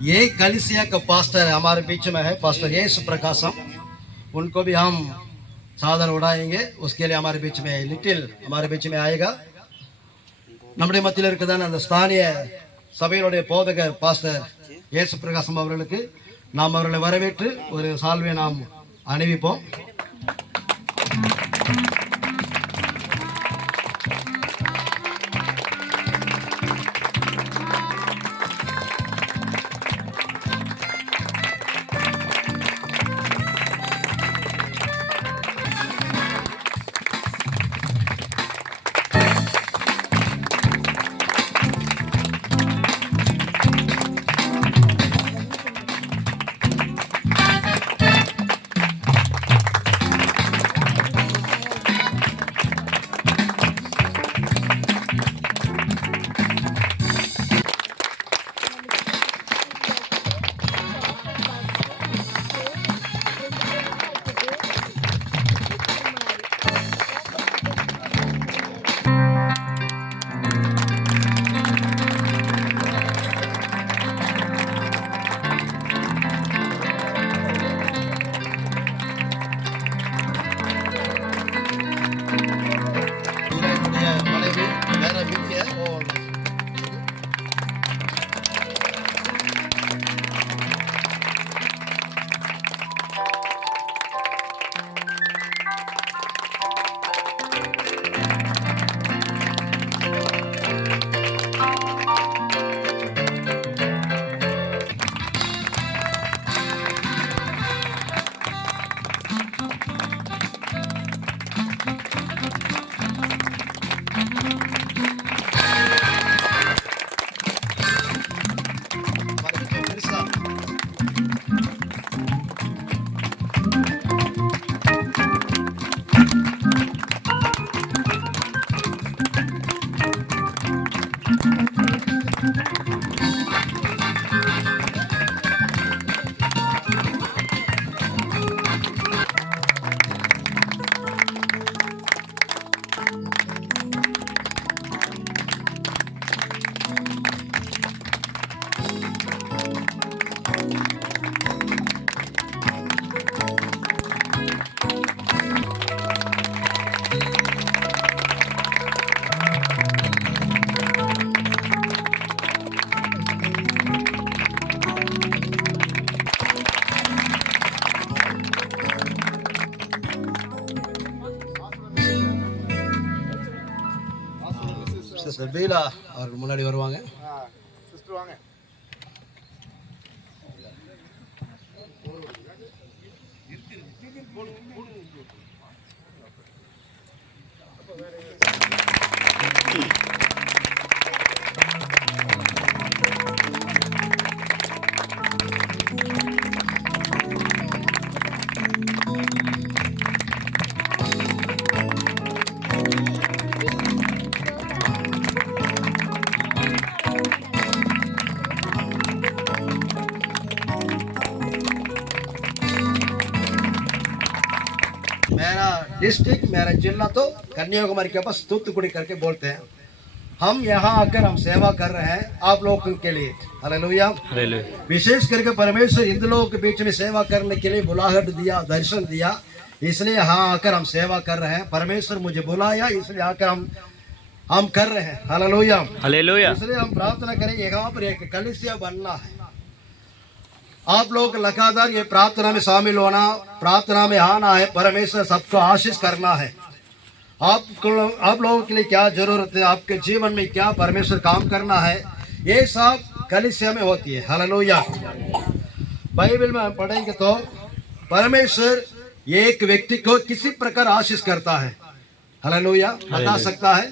ये कलिसिया का पास्टर हमारे बीच में है, पास्टर येसु प्रकाशम। उनको भी हम साधन उड़ाएंगे। उसके लिए हमारे बीच में लिटिल हमारे बीच में आएगा। நம்முடைய மத்தியில் இருக்குதான அந்த ஸ்தானிய சபையினுடைய போதகர் பாஸ்டர் இயேசு பிரகாசம் அவர்களுக்கு நாம் அவர்களை வரவேற்று ஒரு சால்வை நாம் அணிவிப்போம். சிஸ்டர் பீலா அவருக்கு முன்னாடி வருவாங்க. சிஸ்டர் வாங்க. मेरा डिस्ट्रिक्ट मेरा जिला तो कन्याकुमारी के पास तूतुकुड़ी करके बोलते हैं. हम यहाँ आकर हम सेवा कर रहे हैं आप लोगों के लिए. हालेलुया. विशेष करके परमेश्वर इन लोगों के बीच में सेवा करने के लिए बुलाहट दिया, दर्शन दिया, इसलिए यहाँ आकर हम सेवा कर रहे हैं. परमेश्वर मुझे बुलाया इसलिए आकर हम कर रहे हैं. हालेलुया. हालेलुया. इसलिए हम प्रार्थना करेंगे यहाँ पर एक कलीसिया बनना है. आप लोग लगातार ये प्रार्थना में शामिल होना, प्रार्थना में आना है. परमेश्वर सबको आशीष करना है. आप लोगों के लिए क्या जरूरत है, आपके जीवन में क्या परमेश्वर काम करना है, ये सब कलीसिया में होती है. हालेलुया. बाइबल में हम पढ़ेंगे तो परमेश्वर एक व्यक्ति को किसी प्रकार आशीष करता है. हालेलुया. बता सकता है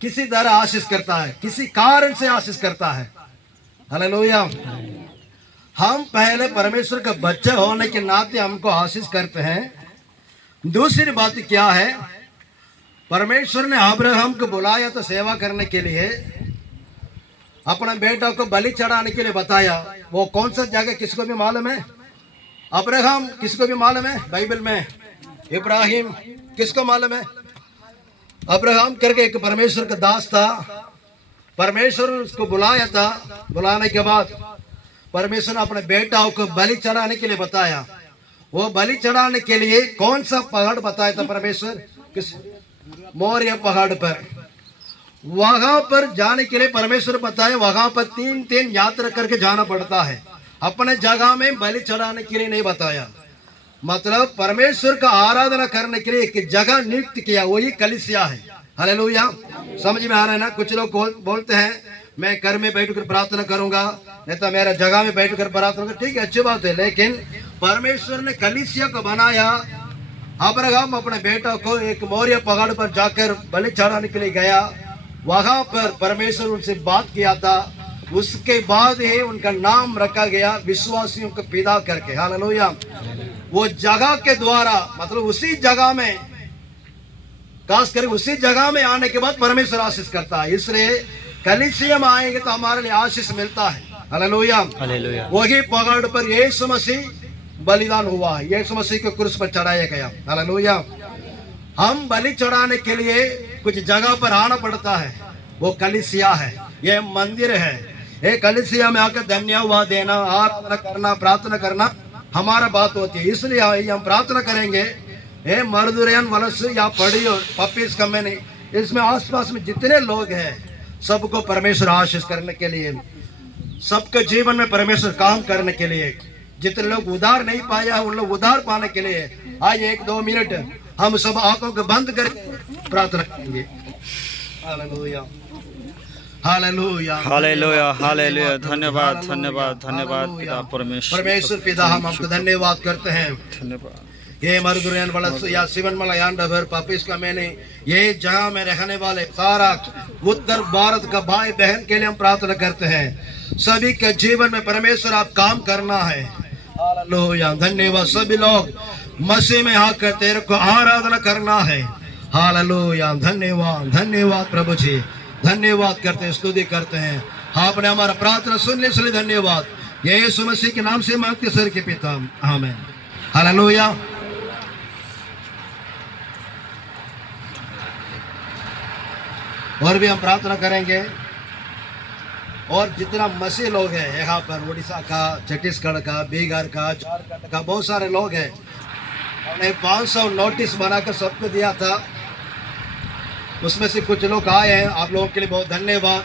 किसी तरह आशीष करता है, किसी कारण से आशीष करता है. हालेलुया. हम पहले परमेश्वर का बच्चा होने के नाते हमको आशीष करते हैं. दूसरी बात क्या है, परमेश्वर ने अब्राहम को बुलाया तो सेवा करने के लिए, अपना बेटा को बलि चढ़ाने के लिए बताया. वो कौन सा जगह किसको भी मालूम है? अब्राहम किसको भी मालूम है बाइबल में? इब्राहिम किसको मालूम है? अब्राहम करके एक परमेश्वर का दास था. परमेश्वर उसको बुलाया था. बुलाने के बाद परमेश्वर ने अपने बेटा को बलि चढ़ाने के लिए बताया। वो बलि चढ़ाने के लिए कौन सा पहाड़ बताया था परमेश्वर? किस? मोरिया पहाड़ पर। वहां पर जाने के लिए परमेश्वर बताया, वहां पर 3 यात्रा करके जाना पड़ता है। अपने जगह में बलि चढ़ाने के लिए नहीं बताया। मतलब परमेश्वर का आराधना करने के लिए एक जगह नियुक्त किया, वही कलीसिया है। हालेलुया। समझ में आ रहा है ना? कुछ लोग बोलते हैं मैं घर में बैठकर प्रार्थना करूंगा, नहीं तो मेरा जगह में बैठकर प्रार्थना करूंगा। ठीक है, अच्छी बात है, लेकिन परमेश्वर ने कलीसिया को बनाया। अब्राहम अपने बेटा को एक मोरिया पहाड़ पर जाकर बलि चढ़ाने के लिए गया। वहां पर परमेश्वर उनसे बात किया था। उसके बाद ही उनका नाम रखा गया विश्वासियों का पिता करके। हालेलुया। वो जगह के द्वारा, मतलब उसी जगह में, खास करके उसी जगह में आने के बाद परमेश्वर आशीष करता है। इसलिए कलीसिया में आएंगे तो हमारे लिए आशीष मिलता है। हालेलुया। वही पहाड़ पर यीशु मसीह बलिदान हुआ है, यीशु मसीह को क्रूस पर चढ़ाया गया। हालेलुया। हम बलि चढ़ाने के लिए कुछ जगह पर आना पड़ता है, वो कलीसिया है, ये मंदिर है। ये कलीसिया में आकर धन्यवाद देना, आराधना करना, प्रार्थना करना हमारा बात होती है। इसलिए हम प्रार्थना करेंगे, हे मर्दुरियन वलस या पड़ी और पपीस कम्युनी, इसमें आसपास में जितने लोग हैं सबको परमेश्वर आशीष करने के लिए, सबके जीवन में परमेश्वर काम करने के लिए, जितने लोग उधार नहीं पाया उन लोग उधार पाने के लिए आइए 1-2 मिनट हम सब आंखों को बंद करके प्रार्थना करेंगे। Hallelujah, hallelujah, hallelujah, hallelujah. धन्यवाद, धन्यवाद, धन्यवाद पिता परमेश्वर। परमेश्वर पिता, हम आपको धन्यवाद करते हैं। धन्यवाद। ये मरदुरन वलस या सिवन मलयान पापिस का मैंने ये जगह में रहने वाले सारा उत्तर भारत का भाई बहन के लिए हम प्रार्थना करते हैं। सभी के जीवन में परमेश्वर आप काम करना है। हालेलुया, धन्यवाद। सभी लोग मसीह में आकर तेरे को आराधना करना है। हालेलुया, धन्यवाद, धन्यवाद प्रभु जी, धन्यवाद करते हैं, स्तुति करते हैं। आपने हमारा प्रार्थना सुनने के लिए धन्यवाद। यीशु मसीह के नाम से मांगते सर के पिता, आमीन। हालेलुया। और भी हम प्रार्थना करेंगे। और जितना मसीह लोग हैं यहाँ पर, उड़ीसा का, छत्तीसगढ़ का, बिहार का, झारखंड का, बहुत सारे लोग हैं। हमने 500 नोटिस बनाकर सबको दिया था, उसमें से कुछ लोग आए हैं। आप लोगों के लिए बहुत धन्यवाद।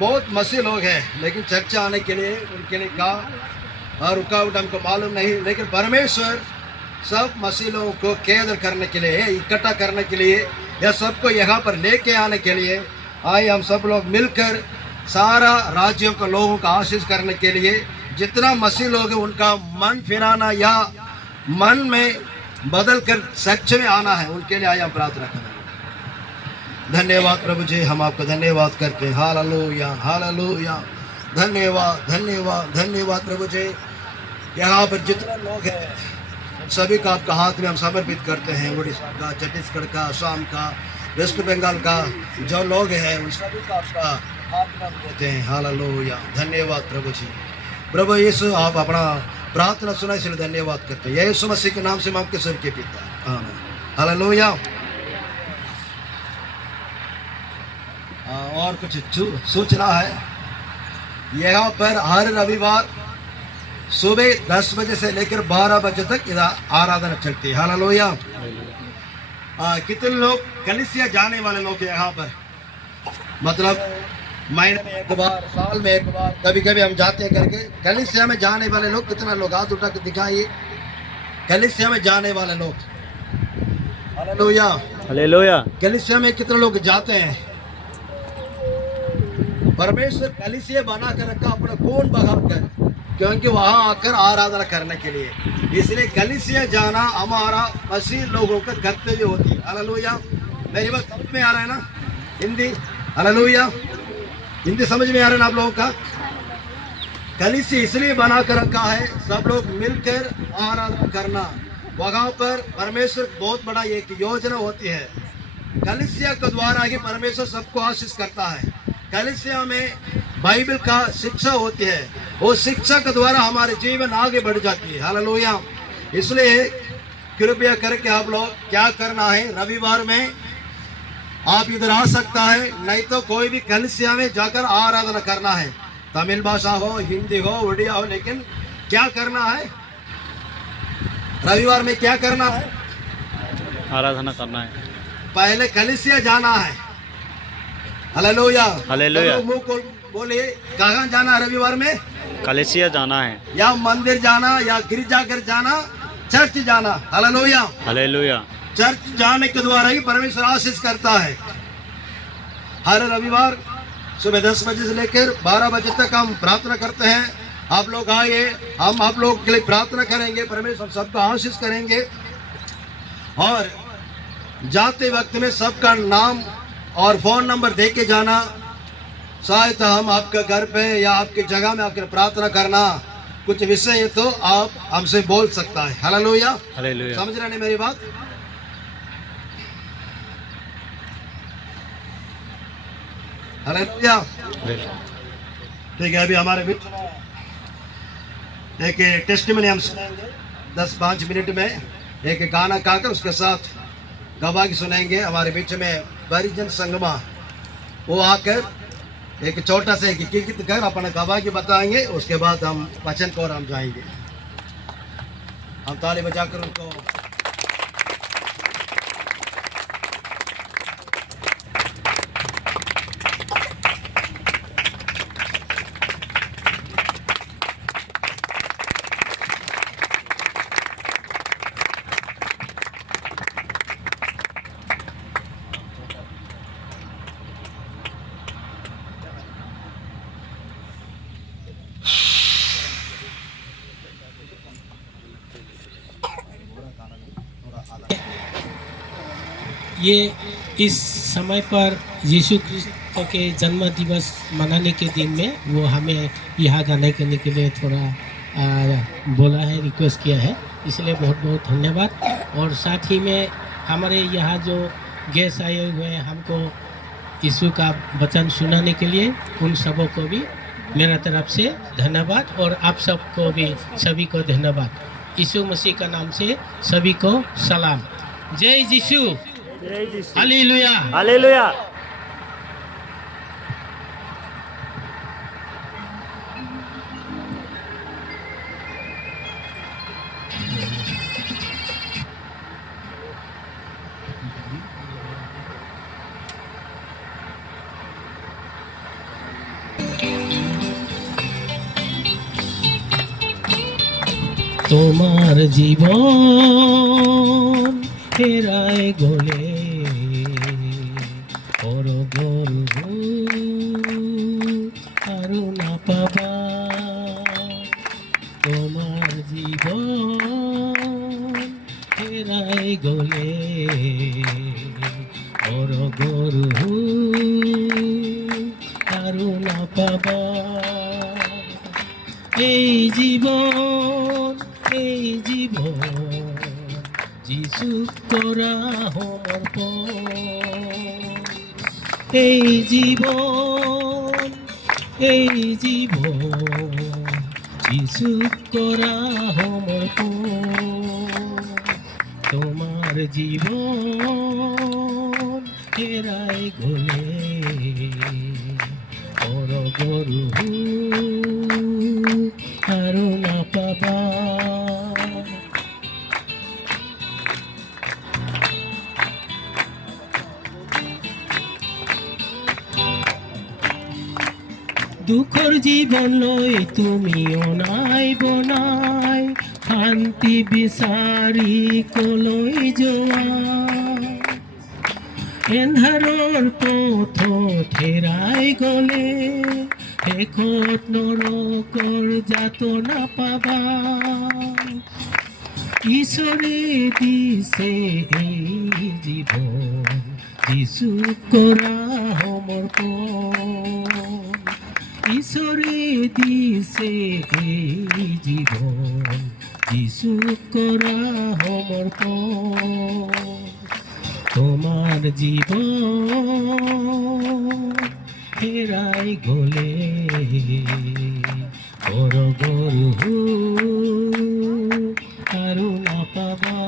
बहुत मसीह लोग हैं, लेकिन चर्चा आने के लिए उनके लिए का और रुकावट हमको मालूम नहीं, लेकिन परमेश्वर सब मसीह लोगों को केंद्र करने के लिए, इकट्ठा करने के लिए, या सबको यहाँ पर लेके आने के लिए आए। हम सब लोग मिलकर सारा राज्यों के लोगों का आशीष करने के लिए, जितना मसीह लोग हैं उनका मन फिराना या मन में बदल कर सच में आना है, उनके लिए आए हम प्रार्थना करें। धन्यवाद प्रभु जी, हम आपको धन्यवाद करते हैं। हालेलुया, हालेलुया, धन्यवाद, धन्यवाद, धन्यवाद प्रभु जी। यहाँ पर जितने लोग हैं सभी का आपका हाथ में हम समर्पित करते हैं। उड़ीसा का, छत्तीसगढ़ का, असम का, वेस्ट बंगाल का जो लोग हैं उन सभी का आपका हाथ में हम देते हैं। हालेलुया, धन्यवाद प्रभु जी। प्रभु यीशु, आप अपना प्रार्थना सुना, इसलिए धन्यवाद करते हैं। यीशु मसीह के नाम से हम आपके सबके पिता, आमीन। हालेलुया। और कुछ सूचना है। यहाँ पर हर रविवार सुबह 10 बजे से लेकर 12 बजे तक इधर आराधना चलती है। हालेलुया। कितने लोग कलीसिया जाने वाले लोग यहाँ पर, मतलब महीने में एक बार, साल में एक बार, कभी कभी हम जाते हैं करके। कलीसिया में जाने वाले लोग कितना लोग, हाथ उठा के दिखाइए। कलीसिया में जाने वाले लोग, हालेलुया, हालेलुया। कलीसिया में कितने लोग जाते हैं? परमेश्वर कलीसिया बना कर रखा अपना खून बहाकर, क्योंकि वहां आकर आराधना करने के लिए। इसलिए कलीसिया जाना हमारा मसीह लोगों का कर्तव्य होती है। हालेलुया। मेरी बात समझ में आ रहा है ना? हिंदी, हालेलुया, हिंदी समझ में आ रहा है ना आप लोगों का? कलीसिया इसलिए बना कर रखा है सब लोग मिलकर आराधना करना। वहां पर परमेश्वर बहुत बड़ा एक योजना होती है। कलीसिया के द्वारा ही परमेश्वर सबको आशीष करता है। कलीसिया में बाइबल का शिक्षा होती है, वो शिक्षा के द्वारा हमारे जीवन आगे बढ़ जाती है। हालेलुया। इसलिए कृपया करके आप लोग क्या करना है, रविवार में आप इधर आ सकता है, नहीं तो कोई भी कलीसिया में जाकर आराधना करना है। तमिल भाषा हो, हिंदी हो, उड़िया हो, लेकिन क्या करना है? रविवार में क्या करना है? आराधना करना है। पहले कलीसिया जाना है। हालेलुया। हालेलुया। सब लोग मुंह खोल बोलिए, कहाँ जाना है रविवार में? कलीसिया जाना है। या मंदिर जाना, या गिरजाघर जाना, चर्च जाना। हालेलुया। हालेलुया। चर्च जाने के द्वारा ही परमेश्वर आशीष करता है। हर रविवार सुबह 10 बजे से लेकर 12 बजे तक हम प्रार्थना करते हैं। आप लोग आइए, हम आप लोग के लिए प्रार्थना करेंगे, परमेश्वर सबको आशीष करेंगे। और जाते वक्त में सबका नाम और फोन नंबर दे के जाना। शायद हम आपके घर पे या आपकी जगह में आकर प्रार्थना करना, कुछ विषय है तो आप हमसे बोल सकता है। हालेलुया। हालेलुया। समझ रहे हैं मेरी बात? हालेलुया। ठीक है, अभी हमारे बीच एक टेस्टिमनी हम सुनेंगे 10-5 मिनट में। एक गाना गाकर उसके साथ गवाही सुनेंगे। हमारे बीच में परिजन संगमा वो आकर एक छोटा सा एक गीत कर अपना गवाही बताएंगे। उसके बाद हम वचन को और हम जाएंगे। हम ताली बजाकर उनको ये इस समय पर यीशु क्रिस्त के जन्म दिवस मनाने के दिन में वो हमें यहाँ गाने करने के लिए थोड़ा बोला है, रिक्वेस्ट किया है, इसलिए बहुत बहुत धन्यवाद। और साथ ही में हमारे यहाँ जो गेस्ट आए हुए हैं हमको यीशु का वचन सुनाने के लिए, उन सबों को भी मेरा तरफ से धन्यवाद। और आप सबको भी सभी को धन्यवाद। यीशु मसीह का नाम से सभी को सलाम। जय यीशु। हालेलुया। हालेलुया। তোমার জীবন হেরায় গলে গর্ব আরো না পাবা। তোমার জীবন হেরায় গলে গর্ব আরো না পাবা। এই জীবন যিশু করা সমর্পণ। এই জীবন যিশু করা সমর্পণ। তোমার জীবন হেরাই গলে গরু আরো না পাবা। দুঃখর জীবন লৈ তুমি অনাই বনাই শান্তি বিচাৰি কলৈ যোৱা। এন্ধাৰৰ পথত হেৰাই গলে শেষত নৰকৰ যাতনা পাবা। ঈশ্বৰে দিছে এই জীৱন যিচুক কৰা সমৰ্পণ। ঈশ্বৰে দিছে এই জীৱন যিচুক কৰা সমৰ্পণ। তোমার জীবন হেরাই গলে গরু আরো না পাবা।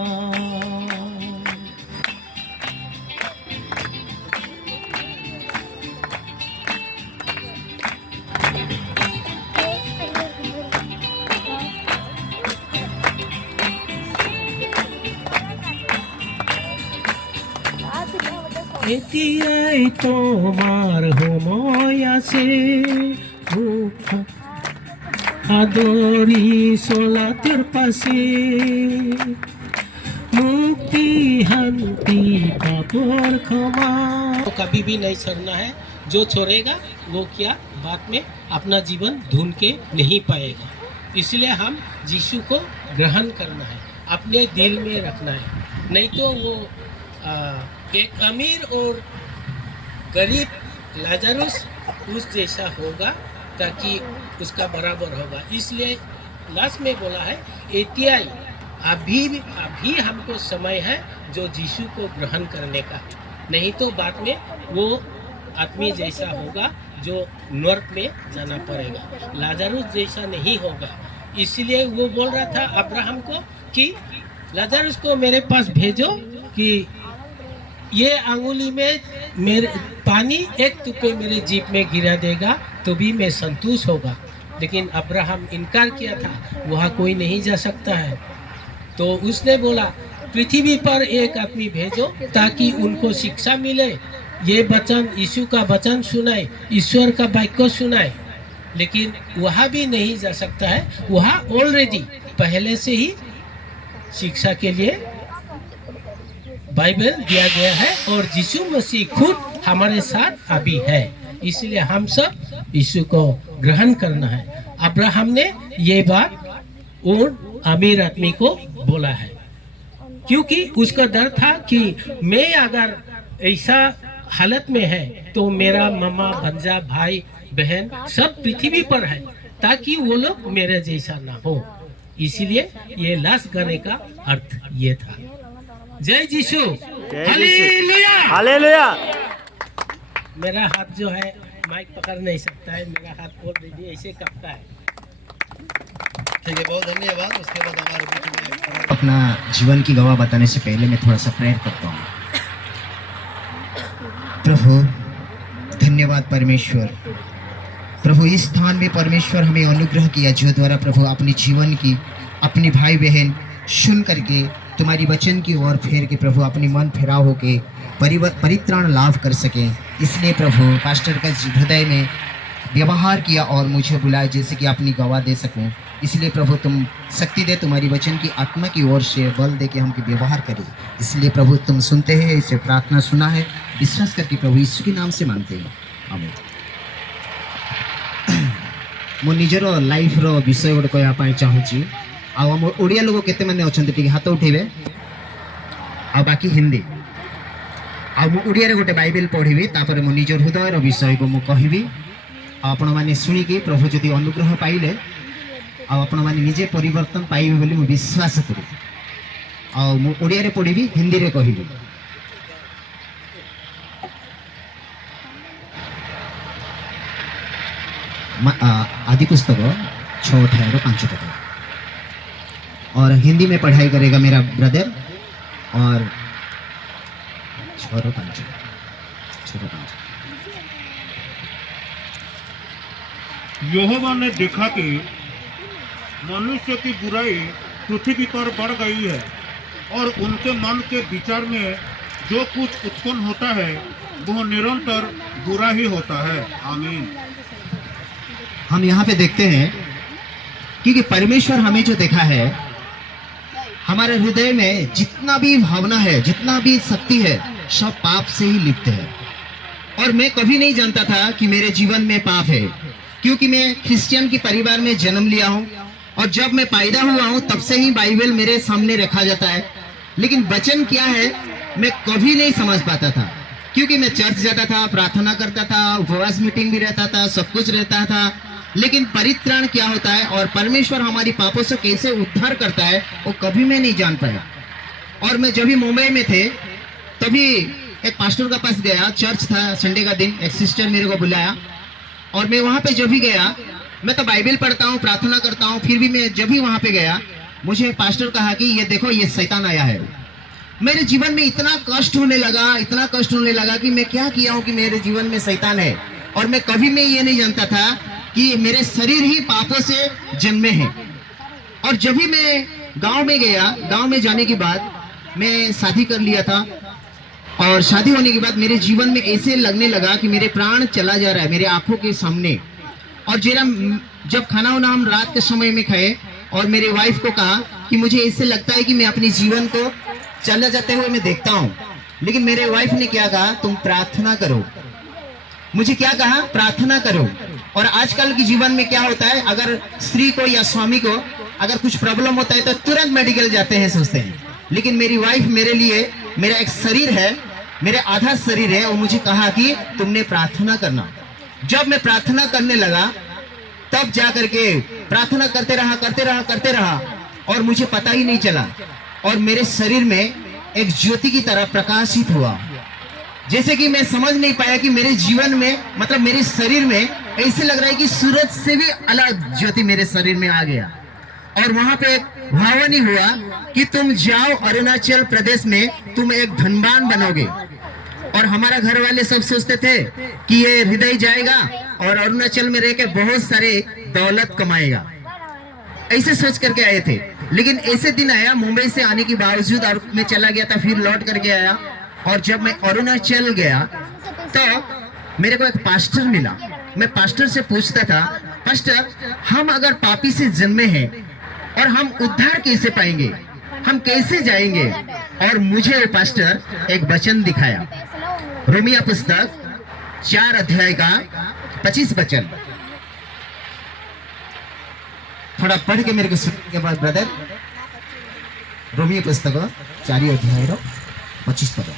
এতিয়াই তোমাৰ সময় আছে আদৰি চলা তোৰ পাছে मुक्ति शांति पापोर क्षमा तो कभी भी नहीं छोड़ना है। जो छोड़ेगा वो क्या बाद में अपना जीवन ढूंढ के नहीं पाएगा। इसलिए हम यीशु को ग्रहण करना है, अपने दिल में रखना है। नहीं तो वो एक अमीर और गरीब लाजरुस उस जैसा होगा ताकि उसका बराबर होगा। इसलिए लास्ट में बोला है एटीआई अभी हमको समय है जो यीशु को ग्रहण करने का, नहीं तो बाद में वो आदमी जैसा होगा जो नर्क में जाना पड़ेगा, लाजरुस जैसा नहीं होगा। इसलिए वो बोल रहा था अब्राहम को कि लाजरुस को मेरे पास भेजो कि ये अंगुली में मेरे पानी एक टुकड़े मेरे जीप में गिरा देगा तो भी मैं संतुष्ट होगा। लेकिन अब्राहम इनकार किया था, वहाँ कोई नहीं जा सकता है। तो उसने बोला पृथ्वी पर एक आदमी भेजो ताकि उनको शिक्षा मिले, ये वचन यीशु का वचन सुनाए, ईश्वर का वाक्य सुनाए। लेकिन वहाँ भी नहीं जा सकता है, वहाँ ऑलरेडी पहले से ही शिक्षा के लिए बाइबल दिया गया है और यीशु मसीह खुद हमारे साथ अभी है। इसलिए हम सब यीशु को ग्रहण करना है। अब्राहम ने ये बात उन अमीर आदमी को बोला है क्योंकि उसका डर था कि मैं अगर ऐसा हालत में है तो मेरा मामा भंजा भाई बहन सब पृथ्वी पर है ताकि वो लोग मेरे जैसा ना हो। इसीलिए ये लाश गाने का अर्थ ये था। जय यीशु, हालेलुया हालेलुया। मेरा हाथ जो है माइक पकड़ नहीं सकता है, मेरा हाथ ऑलरेडी ऐसे कपता है। ठीक है, बहुत धन्यवाद। उसके बाद हमारे बीच में अपना जीवन की गवाह बताने से पहले मैं थोड़ा सा प्रेयर करता हूँ। प्रभु धन्यवाद परमेश्वर, प्रभु इस स्थान में परमेश्वर हमें अनुग्रह किया जो द्वारा प्रभु अपनी जीवन की अपने भाई बहन सुन करके तुम्हारी वचन की ओर फेर के प्रभु अपनी मन फेराव होके परित्राण लाभ कर सकें। इसलिए प्रभु पास्टर का हृदय में व्यवहार किया और मुझे बुलाया जैसे कि अपनी गवाह दे सकूं। इसलिए प्रभु तुम शक्ति दे, तुम्हारी वचन की आत्मा की ओर से बल दे के हम व्यवहार करें। इसलिए प्रभु तुम सुनते हैं, इसे प्रार्थना सुना है, विश्वास करके प्रभु यीशु के नाम से मांगते हैं, आमीन। मो निजर लाइफ रो विषय गोटे कहवाई चाहूँगी। आम ओडिया लोग केते माने अछंती टिके हाथ उठेबे, आ बाकी हिंदी। आ मु ओडिया रे गोटे बाइबल पढ़िबी, तापर मो निजर हृदय रो विषय को मु कहिबी। आपण माने सुनी के प्रभु जदि अनुग्रह पाइले आपण माने निजे परिवर्तन पाइबे बोली मु विश्वास करी। आ मु ओडिया रे पढ़िबी, हिंदी रे कहिबी। आदि पुस्तक 6:5 तक और हिंदी में पढ़ाई करेगा मेरा ब्रदर और 6:5। यहोवा ने देखा कि मनुष्य की बुराई पृथ्वी पर बढ़ गई है और उनके मन के विचार में जो कुछ उत्पन्न होता है वह निरंतर बुरा ही होता है। आमीन। हम यहाँ पे देखते हैं क्योंकि परमेश्वर हमें जो देखा है, हमारे हृदय में जितना भी भावना है, जितना भी शक्ति है, सब पाप से ही लिप्त है। और मैं कभी नहीं जानता था कि मेरे जीवन में पाप है, क्योंकि मैं क्रिश्चियन की परिवार में जन्म लिया हूँ और जब मैं पैदा हुआ हूँ तब से ही बाइबल मेरे सामने रखा जाता है। लेकिन वचन क्या है मैं कभी नहीं समझ पाता था, क्योंकि मैं चर्च जाता था, प्रार्थना करता था, उपवास मीटिंग भी रहता था, सब कुछ रहता था, लेकिन परित्राण क्या होता है और परमेश्वर हमारी पापों से कैसे उद्धार करता है वो कभी मैं नहीं जान पाया। और मैं जब भी मुंबई में थे तभी एक पास्टर का पास गया, चर्च था, संडे का दिन, एक सिस्टर मेरे को बुलाया और मैं वहाँ पे जब भी गया, मैं तो बाइबल पढ़ता हूँ, प्रार्थना करता हूँ, फिर भी मैं जब भी वहाँ पे गया मुझे पास्टर कहा कि ये देखो ये शैतान आया है। मेरे जीवन में इतना कष्ट होने लगा कि मैं क्या किया हूँ कि मेरे जीवन में शैतान है। और मैं कभी मैं ये नहीं जानता था कि मेरे शरीर ही पापों से जन्मे हैं। और जब भी मैं गांव में गया, गांव में जाने के बाद मैं शादी कर लिया था और शादी होने के बाद मेरे जीवन में ऐसे लगने लगा कि मेरे प्राण चला जा रहा है मेरे आंखों के सामने। और जब खाना वाना हम रात के समय में खाए और मेरे वाइफ को कहा कि मुझे ऐसे लगता है कि मैं अपने जीवन को चला जाते हुए मैं देखता हूँ, लेकिन मेरे वाइफ ने क्या कहा, तुम प्रार्थना करो। मुझे क्या कहा, प्रार्थना करो। और आजकल के जीवन में क्या होता है, अगर स्त्री को या स्वामी को अगर कुछ प्रॉब्लम होता है तो तुरंत मेडिकल जाते हैं, सोचते हैं। लेकिन मेरी वाइफ मेरे लिए, मेरा एक शरीर है, मेरे आधा शरीर है, और मुझे कहा कि तुमने प्रार्थना करना। जब मैं प्रार्थना करने लगा तब जा करके प्रार्थना करते रहा और मुझे पता ही नहीं चला, और मेरे शरीर में एक ज्योति की तरह प्रकाशित हुआ। जैसे कि मैं समझ नहीं पाया कि मेरे जीवन में, मतलब मेरे शरीर में ऐसे लग रहा है कि सूरज से भी अलग ज्योति मेरे शरीर में आ गया। और वहां पे एक भावनी हुआ कि तुम जाओ अरुणाचल प्रदेश में, तुम एक धनवान बनोगे। और हमारा घर वाले सब सोचते थे कि ये हृदय जाएगा और अरुणाचल में रह के बहुत सारे दौलत कमाएगा, ऐसे सोच करके आए थे। लेकिन ऐसे दिन आया, मुंबई से आने के बावजूद और मैं चला गया था, फिर लौट करके आया। और जब मैं अरुणाचल गया तो मेरे को एक पास्टर मिला। मैं पास्टर से पूछता था, पास्टर हम अगर पापी से जन्मे हैं और हम उद्धार कैसे पाएंगे, हम कैसे जाएंगे? और मुझे वो पास्टर एक वचन दिखाया, रोमिया पुस्तक 4 अध्याय का 25 वचन। थोड़ा पढ़ के मेरे को सुनने के बाद ब्रदर, रोमिया पुस्तक 4 अध्याय 25 पद।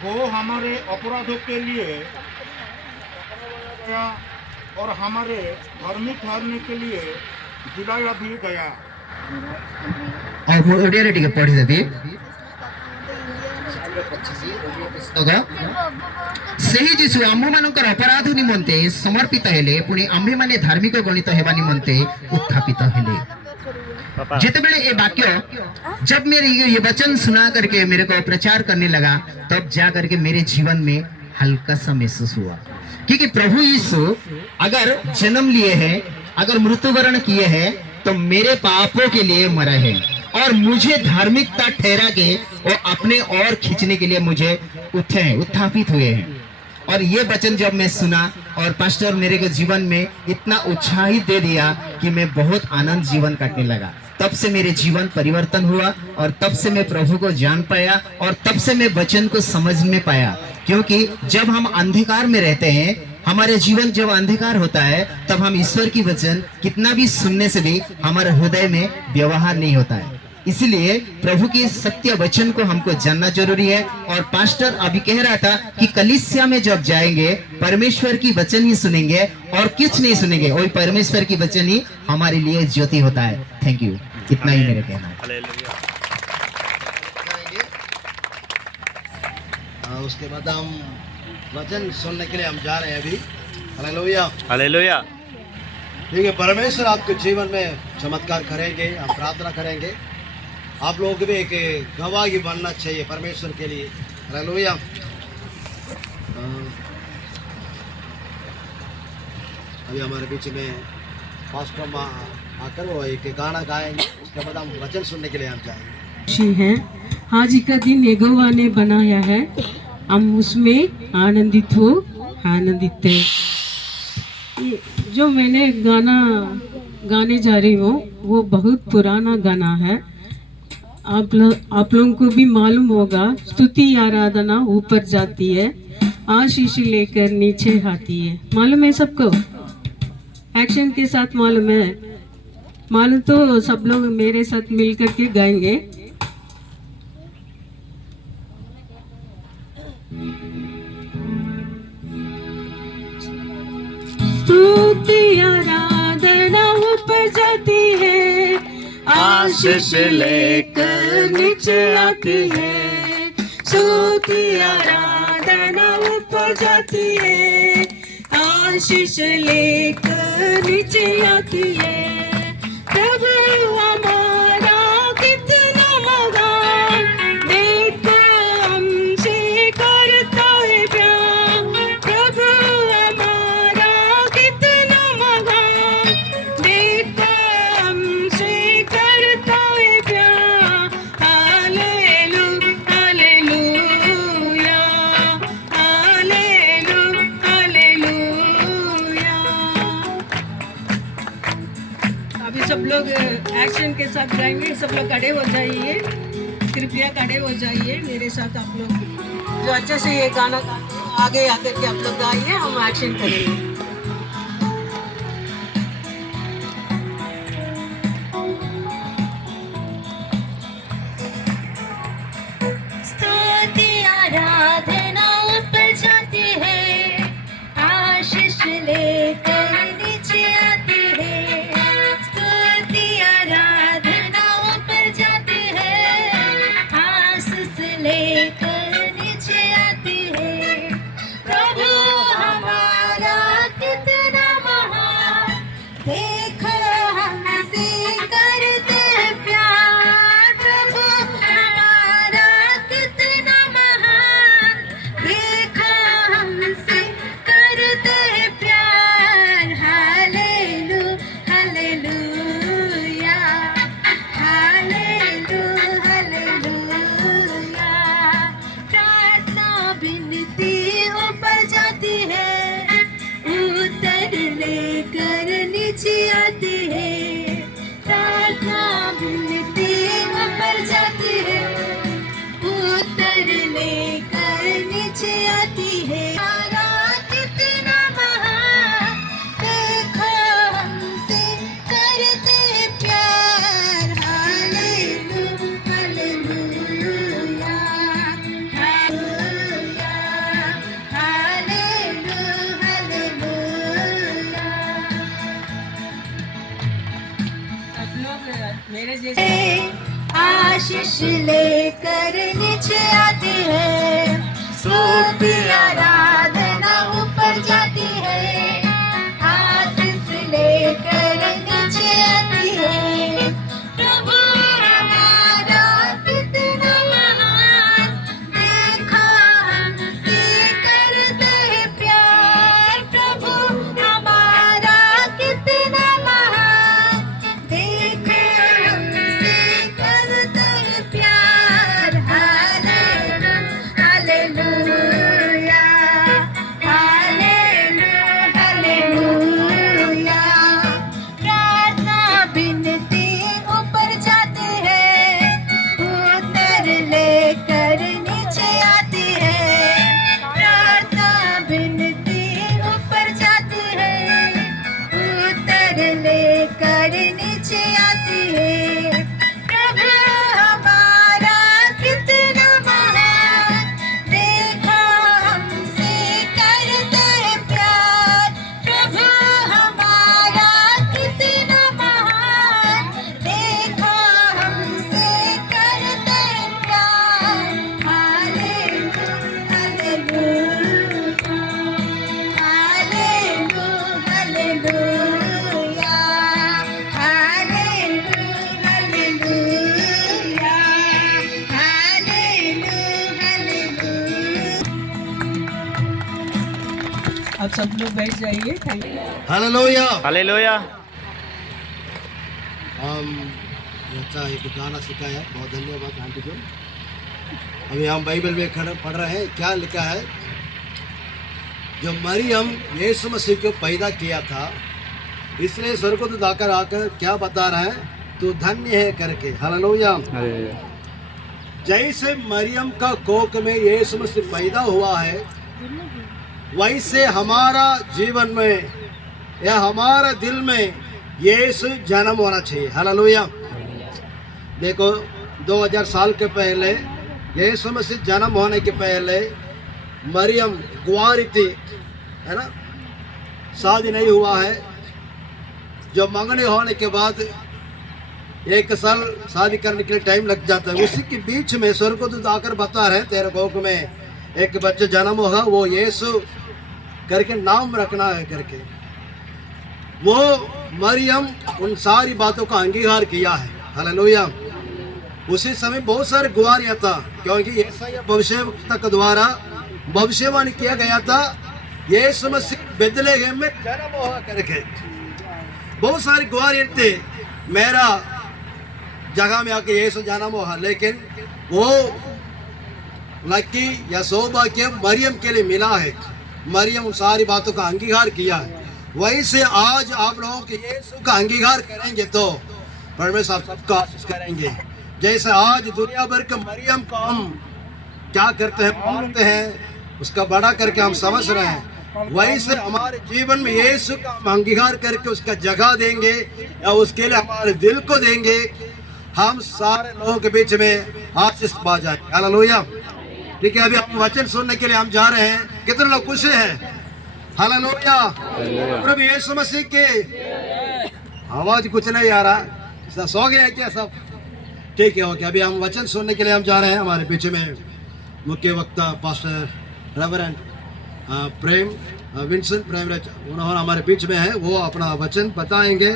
वो हमारे अपराधों के लिए गया और हमारे धार्मिक ठहरने के लिए जिलाया भी गया। और वो ओडिया टिके पढ़ी देबी ସେହି ଯୀଶୁ ଆମ୍ଭମାନଙ୍କର ଅପରାଧ ନିମନ୍ତେ ସମର୍ପିତ ହେଲେ, ପୁଣି ଆମ୍ଭେମାନେ ଧାର୍ମିକ ଗଣିତ ହେବା ନିମନ୍ତେ ଉତ୍ଥାପିତ ହେଲେ। जितने ये वाक्य, जब मेरे ये वचन सुना करके मेरे को प्रचार करने लगा, तब जा करके मेरे जीवन में हल्का सा महसूस हुआ। क्योंकि प्रभु यीशु अगर जन्म लिए हैं, अगर मृत्युवरण किए हैं, तो मेरे पापों के लिए मरा है और मुझे धार्मिकता ठहरा के वो अपने और खींचने के लिए मुझे उठे हैं, उत्थापित हुए हैं। और ये वचन जब मैं सुना और पास्टर मेरे को जीवन में इतना उत्साहित दे दिया कि मैं बहुत आनंद जीवन काटने लगा। तब से मेरे जीवन परिवर्तन हुआ और तब से मैं प्रभु को जान पाया और तब से मैं वचन को समझ में पाया। क्योंकि जब हम अंधकार में रहते हैं, हमारे जीवन जब अंधकार होता है, तब हम ईश्वर की वचन कितना भी सुनने से भी हमारे हृदय में व्यवहार नहीं होता है। इसलिए प्रभु के सत्य वचन को हमको जानना जरूरी है। और पास्टर अभी कह रहा था कि कलीसिया में जब जाएंगे परमेश्वर की वचन ही सुनेंगे और कुछ नहीं सुनेंगे, वही परमेश्वर की वचन ही हमारे लिए ज्योति होता है। थैंक यू, इतना ही मेरा कहना है। उसके बाद हम वचन सुनने के लिए हम जा रहे हैं अभी। Hallelujah, hallelujah. ठीक है, परमेश्वर आपके जीवन में चमत्कार करेंगे। हम प्रार्थना करेंगे आप लोगों को भी एक गवाही बनना चाहिए परमेश्वर के लिए। हालेलुया। अभी हमारे बीच में पास्टर आकर वो एक गाना गाएंगे, उसके बाद हम वचन सुनने के लिए हम जाएंगे। खुशी है, आज का दिन यहोवा ने बनाया है, हम उसमें आनंदित हो, आनंदित है। जो मैंने गाने जा रही हूँ वो बहुत पुराना गाना है। आप लोगों को भी मालूम होगा, स्तुति आराधना ऊपर जाती है, आशीष लेकर नीचे आती है। मालूम है सबको? एक्शन के साथ मालूम है? मालूम तो सब लोग मेरे साथ मिल करके गाएंगे। स्तुति आराधना ऊपर जाती है, आशीष लेकर नीचे आती है। स्तुति आराधना ऊपर जाती है, आशीष लेकर नीचे आती है। प्रभु हमारा कितना महान, देखो हमसे करता है प्यार। अभी सब लोग एक्शन के साथ गाएंगे, सब लोग खड़े हो जाइए, कृपया खड़े हो जाइए मेरे साथ। आप लोग जो अच्छे से ये गाना गाते हैं आगे आकर के आप लोग गाइए, हम एक्शन करेंगे। स्तुति आराधना ऊपर जाती है, आशीष लेकर नीचे आती है। स्तुति आराधना ऊपर जाती है, आशीष लेकर नीचे आती है। प्रभु हमारा कितना महान, देखो हमसे करते हैं प्यार। प्रभु हमारा कितना महान, देखो हमसे करते हैं प्यार। हालेलू हालेलूया, हालेलू हालेलूया। प्रार्थना विनती ऊपर जाती है, उत्तर लेकर नीचे आती है। प्रार्थना विनती ऊपर जाती है, उत्तर लेकर नीचे आती है। हमारा कितना महान, देखो हमसे करते प्यार। हालेलू हालेलूया, हालेलूया, हालेलू हालेलूया। सब लोग मेरे जैसे आशीष लेकर नीचे आती है, स्तुति आराधना ऊपर जाती है, आशीष लेकर नीचे आती है। प्रभु हमारा कितना महान, देखो हमसे करते हैं प्यार। प्रभु हमारा कितना महान, देखो हमसे करते हैं प्यार। हालेलू हालेलूया, हालेलू हालेलूया। प्रार्थना विनती ऊपर जाती है, उत्तर लेकर नीचे आती है। प्रार्थना विनती ऊपर जाती है, उत्तर लेकर नीचे आती है। प्रभु हमारा कितना महान, देखो हमसे करते हैं प्यार। प्रभु हमारा कितना महान, देखो हमसे करते हैं प्यार। हालेलू हालेलूया, हालेलू हालेलूया, हालेलू हालेलूया, हालेलू हालेलूया। आप सब लोग बैठ जाइए। Thank you. हालेलुया। हालेलुया। हम अच्छा एक गाना सिखाया, बहुत धन्यवाद आंटी को। अभी हम बाइबल में पढ़ रहे हैं, क्या लिखा है। जो मरियम यीशु मसीह को पैदा किया था, इसलिए स्वर्गदूत आकर आकर क्या बता रहा है, तू धन्य है करके। हालेलुया। जैसे मरियम का कोख में यीशु मसीह पैदा हुआ है, वैसे हमारा जीवन में या हमारा दिल में यीशु जन्म होना चाहिए। हालेलुया। देखो 2000 साल के पहले यीशु मसीह जन्म होने के पहले मरियम कुंवारी थी, है ना, शादी नहीं हुआ है। जो मंगनी होने के बाद 1 साल शादी करने के लिए टाइम लग जाता है। उसी के बीच में स्वर्गदूत आकर बता रहे हैं, तेरे कोख में एक बच्चा जन्म होगा, वो यीशु करके नाम रखना है करके। वो मरियम उन सारी बातों का अंगीकार किया है। हालेलुया। उसी समय बहुत सारे गुवारियां था, क्योंकि यशायाह भविष्यवक्ता के द्वारा भविष्यवाणी किया गया था, यीशु मसीह बेथलेहम में जन्म होगा करके। बहुत सारी गुवारियां थे, मेरा जगह में आके यीशु जन्म हुआ, लेकिन वो लकी या सौभाग्य मरियम के लिए मिला है। मरियम उन सारी बातों का अंगीकार किया है। वैसे आज आप लोगों के यीशु का अंगीकार करेंगे तो परमेश्वर आप सबका आशीष करेंगे। जैसे आज दुनिया भर के मरियम को हम क्या करते हैं, मानते हैं, उसका बड़ा करके हम समझ रहे हैं, वैसे हमारे जीवन में यीशु का हम अंगीकार करके उसका जगह देंगे या उसके लिए हमारे दिल को देंगे, हम सारे लोगों के बीच में आशीष पा जाएंगे। हालेलुया। ठीक है, अभी हम वचन सुनने के लिए हम जा रहे हैं। कितने लोग खुशी हैं? हालेलुया। प्रभु यीशु मसीह के आवाज कुछ नहीं आ रहा, सो गया है क्या सब? ठीक है, ओके। अभी हम वचन सुनने के लिए हम जा रहे हैं। हमारे पीछे में मुख्य वक्ता पास्टर रेवरेंड प्रेम विंसेंट प्रेमराज उन्होंने हमारे बीच में है, वो अपना वचन बताएंगे।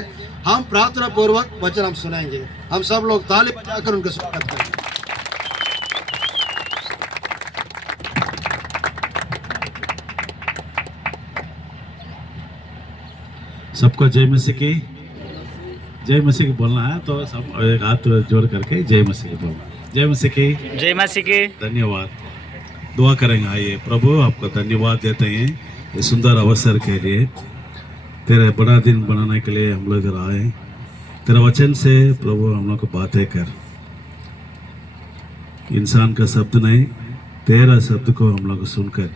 हम प्रार्थना पूर्वक वचन हम सुनाएंगे। हम सब लोग ताली बजाकर उनका स्वागत करेंगे। सबको जय मसीह की। जय मसीह की बोलना है तो सब एक हाथ जोड़ करके जय मसीह की बोलना। जय मसीह की। जय मसीह की। धन्यवाद। दुआ करेंगे। आइए प्रभु, आपको धन्यवाद देते हैं इस सुंदर अवसर के लिए। तेरे बड़ा दिन बनाने के लिए हम लोग इधर आए। तेरा वचन से प्रभु हम लोग को बातें कर, इंसान का शब्द नहीं, तेरा शब्द को हम लोग सुनकर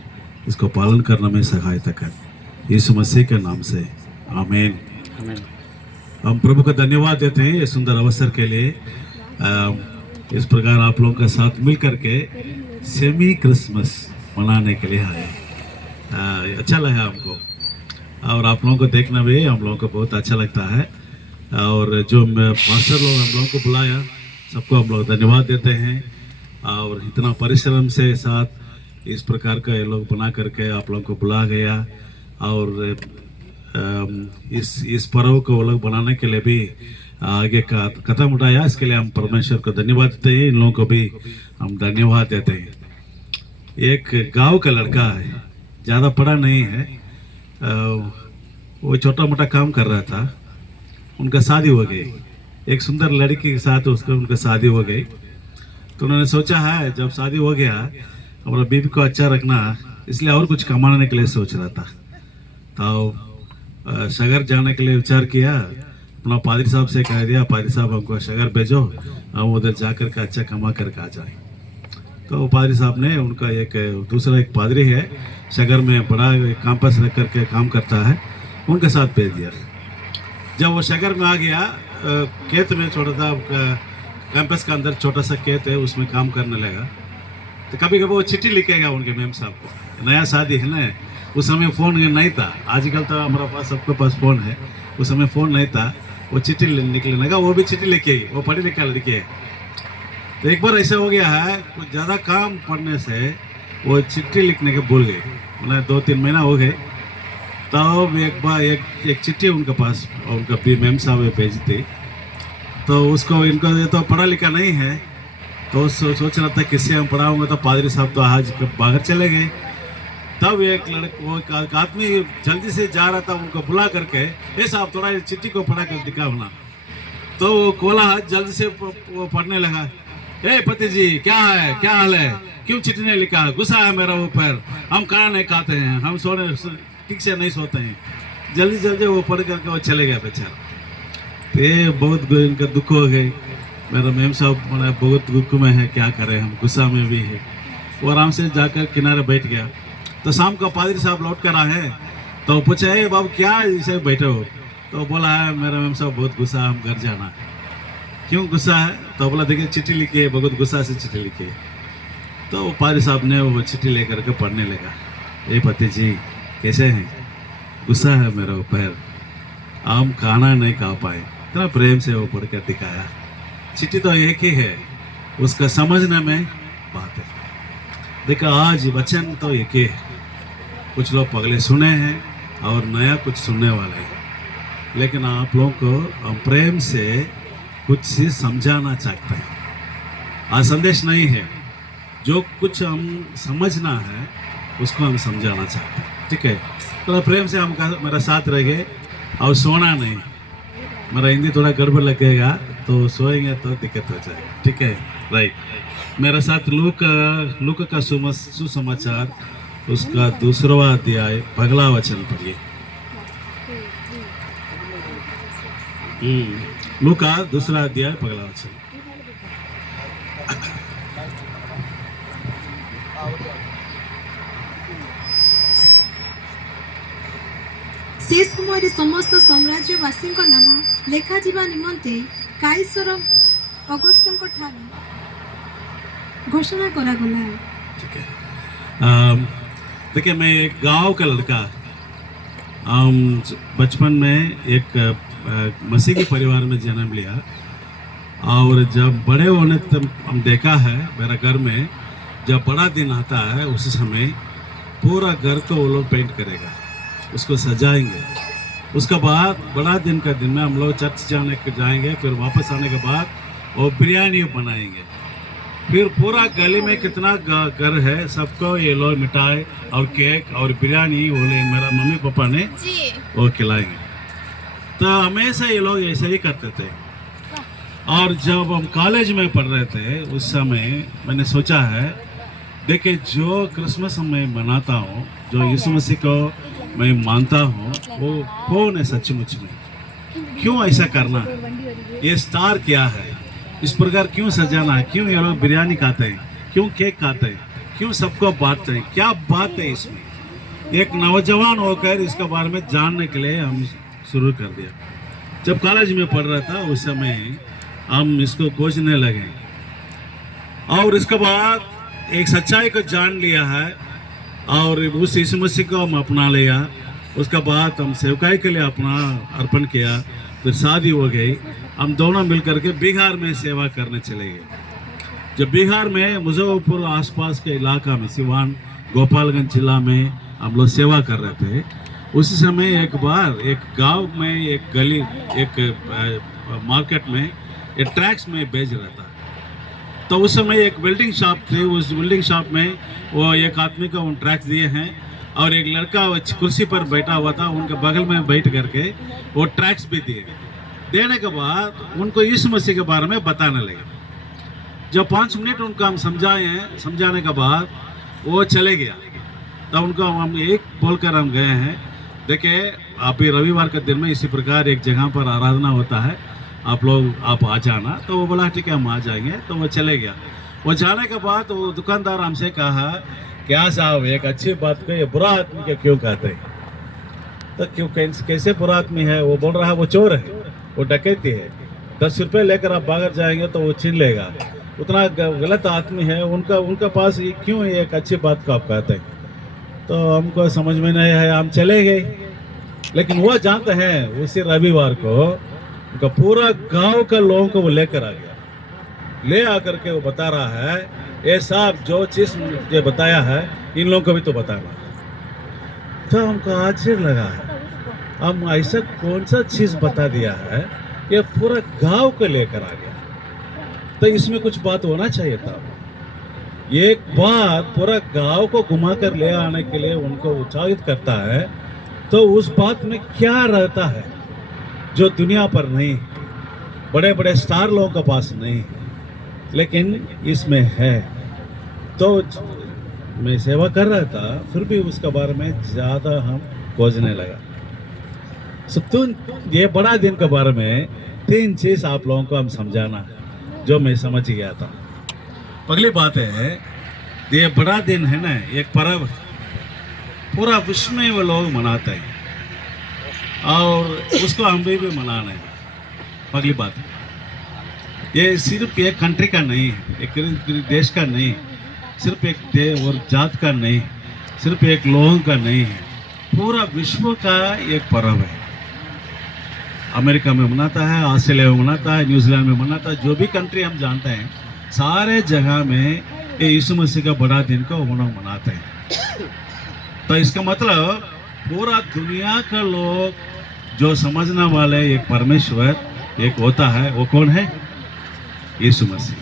इसको पालन करने में सहायता कर, यीशु मसीह के नाम से आमीन। आमीन। हम प्रभु को धन्यवाद देते हैं इस सुंदर अवसर के लिए। इस प्रकार आप लोगों के साथ मिल करके सेमी क्रिसमस मनाने के लिए आए। अच्छा लगा हमको, और आप लोगों को देखना भी हम लोगों को बहुत अच्छा लगता है। और जो मास्टर लोग हम लोगों को बुलाया, सबको हम लोग धन्यवाद देते हैं। और इतना परिश्रम से साथ इस प्रकार का ये लोग बना करके आप लोगों को बुला गया, और इस पर्व को वो लोग बनाने के लिए भी आगे का कदम उठाया। इसके लिए हम परमेश्वर को धन्यवाद देते हैं। इन लोगों को भी हम धन्यवाद देते हैं। एक गांव का लड़का है, ज़्यादा पढ़ा नहीं है, वो छोटा मोटा काम कर रहा था। उनका शादी हो गई, एक सुंदर लड़की के साथ उनका शादी हो गई। तो उन्होंने सोचा है जब शादी हो गया हमारा बीवी को अच्छा रखना, इसलिए और कुछ कमाने के लिए सोच रहा था। तो शहर जाने के लिए विचार किया। अपना पादरी साहब से कह दिया, पादरी साहब हमको शहर भेजो, हम उधर जाकर के अच्छा कमा करके आ जाए। तो पादरी साहब ने उनका दूसरा एक पादरी है शहर में, बड़ा कैंपस रख करके काम करता है, उनके साथ भेज दिया। जब वो शहर में आ गया, खेत में छोटा सा कैंपस का अंदर छोटा सा खेत है, उसमें काम करने लगा। तो कभी कभी वो चिट्ठी लिखेगा उनके मैम साहब को। नया शादी है ना, उस समय फ़ोन नहीं था, आजकल तो हमारे पास सबके पास फ़ोन है, उस समय फ़ोन नहीं था। वो चिट्ठी निकलने लगा, वो भी चिट्ठी लिखेगी, वो पढ़ी लिखा लड़की है। तो एक बार ऐसा हो गया है, कुछ ज़्यादा काम पड़ने से वो चिट्ठी लिखने के भूल गए। उन्हें 2-3 महीना हो गए। तब एक बार एक चिट्ठी उनके पास उनका पी मैम साहब भेजी थी। तो उसको, इनको ये तो पढ़ा लिखा नहीं है, तो सोच रहा था किससे हम पढ़ाऊँगा। तो पादरी साहब तो आज बाहर चले गए। तब वो एक आदमी जल्दी से जा रहा था, उनको बुला करके, ये साहब थोड़ा चिट्ठी को पढ़ा कर दिखा होना। तो वो खोला, जल्दी से वो पढ़ने लगा। ए पति जी, क्या है, क्या हाल है, क्यों चिट्ठी नहीं लिखा? गुस्सा है मेरा ऊपर, हम खाना नहीं खाते हैं, हम सोने ठीक से नहीं सोते हैं। जल्दी जल्दी वो पढ़ करके वो चले गया बेचारा। ये बहुत इनका दुख हो गई। मेरा मैम साहब मैंने बहुत दुख में है, क्या करें, हम गुस्सा में भी है। वो आराम से जाकर किनारे बैठ गया। तो शाम को पादरी साहब लौट कर आए, तो पूछे, ए बाबू क्या इसे बैठे हो? तो बोला है मेरा मैम साहब बहुत गुस्सा, हम घर जाना है। क्यों गुस्सा है? तो बोला देखिए चिट्ठी लिखी है, बहुत गुस्सा से चिट्ठी लिखी है। तो वो पादरी साहब ने वो चिट्ठी लेकर के पढ़ने लगा। ए पति जी कैसे हैं? गुस्सा है मेरे ऊपर, हम खाना नहीं खा पाए। इतना प्रेम से वो पढ़ कर दिखाया। चिट्ठी तो एक ही है, उसका समझने में बात है। देखा आज वचन तो एक ही है। कुछ लोग पगले सुने हैं और नया कुछ सुनने वाले हैं, लेकिन आप लोगों को हम प्रेम से कुछ से समझाना चाहते हैं। आज संदेश नहीं है, जो कुछ हम समझना है उसको हम समझाना चाहते हैं। ठीक है, थोड़ा प्रेम से हम मेरा साथ रहेंगे और सोना नहीं। मेरा हिंदी थोड़ा गड़बड़ लगेगा तो सोएंगे तो दिक्कत हो जाएगी। ठीक है, राइट। मेरे साथ लूका का सुसमाचार उसका 2वां अध्याय पहला वचन पढ़िए। लूका दूसरा अध्याय पगला वचन। से समय समस्त साम्राज्यवासी नाम लेखा जीवा निमंते काईश्वर अगस्टों ठारू घोषणा करागला। ठीक है। देखिए, मैं एक गांव का लड़का, बचपन में एक मसीही परिवार में जन्म लिया, और जब बड़े होने तक हम देखा है मेरा घर में जब बड़ा दिन आता है उस समय पूरा घर को वो लोग पेंट करेगा, उसको सजाएंगे। उसके बाद बड़ा दिन का दिन में हम लोग चर्च जाएंगे, फिर वापस आने के बाद वो बिरयानी बनाएंगे। फिर पूरा गली में कितना घर है सबको ये लोग मिठाई और केक और बिरयानी वो मेरा मम्मी पापा ने वो खिलाएंगे। तो हमेशा ये लोग ऐसे ही करते थे। और जब हम कॉलेज में पढ़ रहे थे उस समय मैंने सोचा है, देखिए जो क्रिसमस मैं मनाता हूँ, जो यीशु मसीह को मैं मानता हूँ, वो कौन है सचमुच में? क्यों ऐसा करना? ये स्टार क्या है? इस प्रकार क्यों सजाना है? क्यों ये लोग बिरयानी खाते हैं? क्यों केक खाते हैं? क्यों सबको बांटते हैं? क्या बात है इसमें? एक नौजवान होकर इसके बारे में जानने के लिए हम शुरू कर दिया। जब कॉलेज में पढ़ रहा था उस समय हम इसको खोजने लगे, और इसके बाद एक सच्चाई को जान लिया है और उस यीशु मसीह को हम अपना लिया। उसके बाद हम सेवकाई के लिए अपना अर्पण किया, फिर शादी हो गई। हम दोनों मिलकर के बिहार में सेवा करने चले गए। जब बिहार में मुजफ्फरपुर आसपास के इलाका में सिवान गोपालगंज जिला में हम लोग सेवा कर रहे थे, उसी समय एक बार एक गांव में एक गली एक मार्केट में एक ट्रैक्स में बेच रहा था। तो उस समय एक वेल्डिंग शॉप थी, उस वेल्डिंग शॉप में वो एक आदमी को उन ट्रैक्स दिए हैं और एक लड़का कुर्सी पर बैठा हुआ था, उनके बगल में बैठ करके वो ट्रैक्स भी दिए। देने के बाद उनको यीशु मसीह के बारे में बताने लगे। जब 5 मिनट उनको हम समझाने के बाद वो चले गया, तब उनको हम एक बोलकर हम गए हैं, देखिए आप ही रविवार के दिन में इसी प्रकार एक जगह पर आराधना होता है, आप आ जाना। तो वो बोला ठीक है हम आ जाएंगे। तो वो चले गया। वो जाने के बाद वो दुकानदार हमसे कहा, क्या साहब एक अच्छी बात को ये बुरा आदमी के क्यों कहते हैं? तो क्यों कैसे बुरा आदमी है? वो बोल रहा है वो चोर है, वो डकैती है, 10 रुपये लेकर आप बाहर जाएंगे तो वो छीन लेगा, उतना गलत आदमी है। उनका पास क्यों एक अच्छी बात को आप कहते हैं? तो हमको समझ में नहीं आया, हम चले गए। लेकिन वो जानते हैं उसी रविवार को उनका पूरा गांव का लोगों को वो लेकर आ गया। ले आकर के वो बता रहा है, ये साहब जो चीज़ मुझे बताया है इन लोगों को भी तो बताना। तो हमको आश्चर्य लगा, हम ऐसा कौन सा चीज़ बता दिया है ये पूरा गांव को लेकर आ गया? तो इसमें कुछ बात होना चाहिए था। एक बात पूरा गांव को घुमा कर ले आने के लिए उनको उत्साहित करता है, तो उस बात में क्या रहता है जो दुनिया पर नहीं, बड़े बड़े स्टार लोगों के पास नहीं, लेकिन इसमें है। तो मैं सेवा कर रहा था, फिर भी उसके बारे में ज़्यादा हम खोजने लगा। ये बड़ा दिन के बारे में 3 चीज़ आप लोगों को हम समझाना है जो मैं समझ गया था। पहली बात है, ये बड़ा दिन है ना, एक पर्व पूरा विश्व में वो लोग मनाते हैं और उसको हम भी मनाना है। पहली बात, ये सिर्फ एक कंट्री का नहीं है, एक देश का नहीं, सिर्फ एक और जात का नहीं, सिर्फ एक लोगों का नहीं है, पूरा विश्व का एक पर्व है। अमेरिका में मनाता है, ऑस्ट्रेलिया में मनाता है, न्यूजीलैंड में मनाता है, जो भी कंट्री हम जानते हैं सारे जगह में ये यीशु मसीह का बड़ा दिन को वो लोग मनाते हैं। तो इसका मतलब पूरा दुनिया का लोग जो समझने वाले एक परमेश्वर एक होता है, वो कौन है? यीशु मसीह।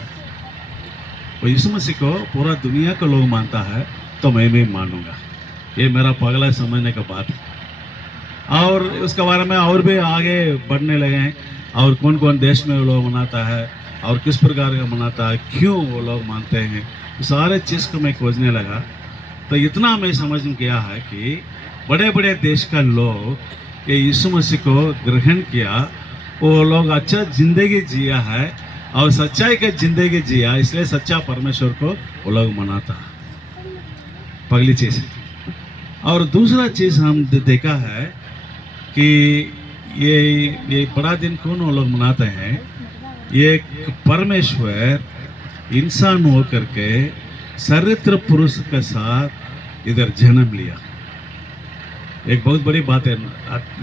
वो यीशु मसीह को पूरा दुनिया का लोग मानता है, तो मैं भी मानूंगा। ये मेरा पगला समझने का बात है। और उसके बारे में और भी आगे बढ़ने लगे हैं, और कौन कौन देश में वो लोग मनाता है और किस प्रकार का मनाता है, क्यों वो लोग मानते हैं, सारे चीज़ को मैं खोजने लगा। तो इतना मैं समझ में गया है कि बड़े बड़े देश का लोग ये यीशु मसीह को ग्रहण किया वो लोग अच्छा जिंदगी जिया है और सच्चाई का जिंदगी जिया, इसलिए सच्चा परमेश्वर को वो लोग मनाता है। पहली चीज। और दूसरा चीज हम देखा है कि ये बड़ा दिन कौन वो लोग मनाते हैं, ये परमेश्वर इंसान होकर के चरित्र पुरुष के साथ इधर जन्म लिया। एक बहुत बड़ी बात है,